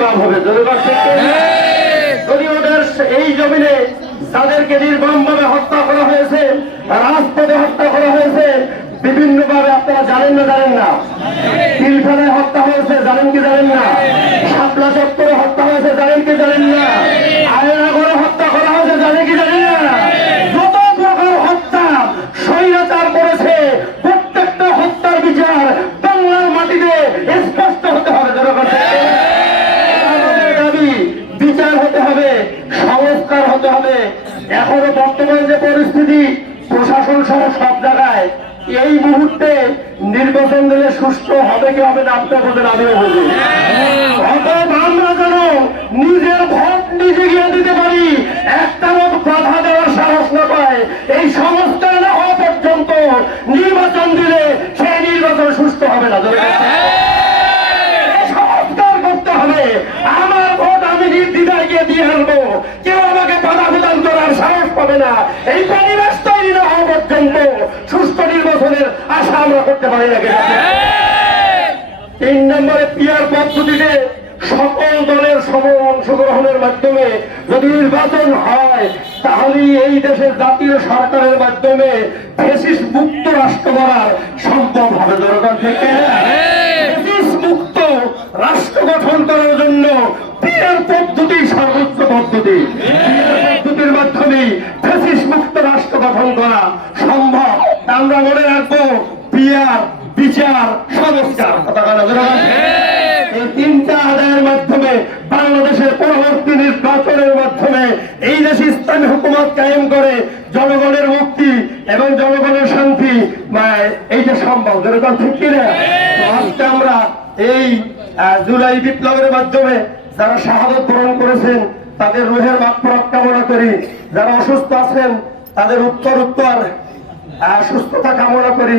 লাভ হবে। জনগণ যদি ওদের এই জমিনে তাদেরকে নির্মমভাবে হত্যা করা হয়েছে রাজপথে হত্যা করা হয়েছে বিভিন্ন ভাবে আপনারা জানেন না জানেন না? পিলখানায় হত্যা হয়েছে জানেন কি জানেন না? শাপলা চত্বরে হত্যা হয়েছে জানেন কি জানেন না আয়নাগরে হত্যা করা হয়েছে জানেন কি জানেন না যত প্রকার হত্যা স্বৈরাচার করেছে প্রত্যেকটা হত্যার বিচার বাংলার মাটিতে স্পষ্ট হতে হবে জনগণ আমাদের দাবি বিচার হতে হবে সংস্কার হতে হবে, এখনও বর্তমান যে পরিস্থিতি, প্রশাসন সহ সব জায়গায়, এই মুহূর্তে নির্বাচন দিলে সুষ্ঠু হবে কি হবে না আপনার আমিও অতএব আমরা যেন নিজের ভোট নিজে গিয়ে দিতে পারি, একটা মত বাধা দেওয়ার সাহস না পায়। এই সংস্কার না হওয়া পর্যন্ত নির্বাচন দিলে সেই নির্বাচন সুস্থ হবে না জনগণ। সংস্কার করতে হবে আমার ভোট আমি নির্দ্বিধায় গিয়ে দিয়ে আনব কেউ আমাকে বাধা প্রদান করার সাহস পাবে না। এই পরিবেশ তৈরি না হওয়া পর্যন্ত সুস্থ নির্বাচনের আশা আমরা করতে পারি না তিন নম্বরে পিয়ার পদ্ধতিতে সকল দলের সম অংশগ্রহণের মাধ্যমে যদি নির্বাচন হয় তাহলে এই দেশের জাতীয় সরকারের মাধ্যমে ফেসিস মুক্ত রাষ্ট্র করার সম্ভব হবে। জনগণ থেকে ফেসিস মুক্ত রাষ্ট্র করা সম্ভব। আমরা মনে রাখব পিয়ার বিচার সংস্কার? এই তিনটা আদায়ের মাধ্যমে বাংলাদেশের পরবর্তী নির্বাচনের মাধ্যমে এই দেশে ইসলামী হুকুমত কায়েম করে জনগণের মুক্তি এবং জনগণের শান্তি এইটা সম্ভব। জনগণ ঠিক কিনা? আজকে আমরা এই জুলাই বিপ্লবের মাধ্যমে যারা শাহাদত বরণ করেছেন তাদের রোহের মাত্রাত কামনা করি। যারা অসুস্থ আছেন তাদের উত্তর উত্তর সুস্থতা কামনা করি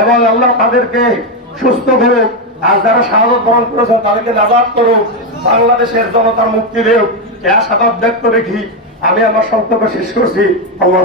এবং আল্লাহ তাদেরকে সুস্থ করুক। আর যারা শাহাদত বরণ করেছেন, তাদেরকে নাজাদ করুক। বাংলাদেশের জনতার মুক্তি দেব এ ব্যক্ত রেখি আমি আমার সন্তর্ক শেষ করছি। আল্লাহ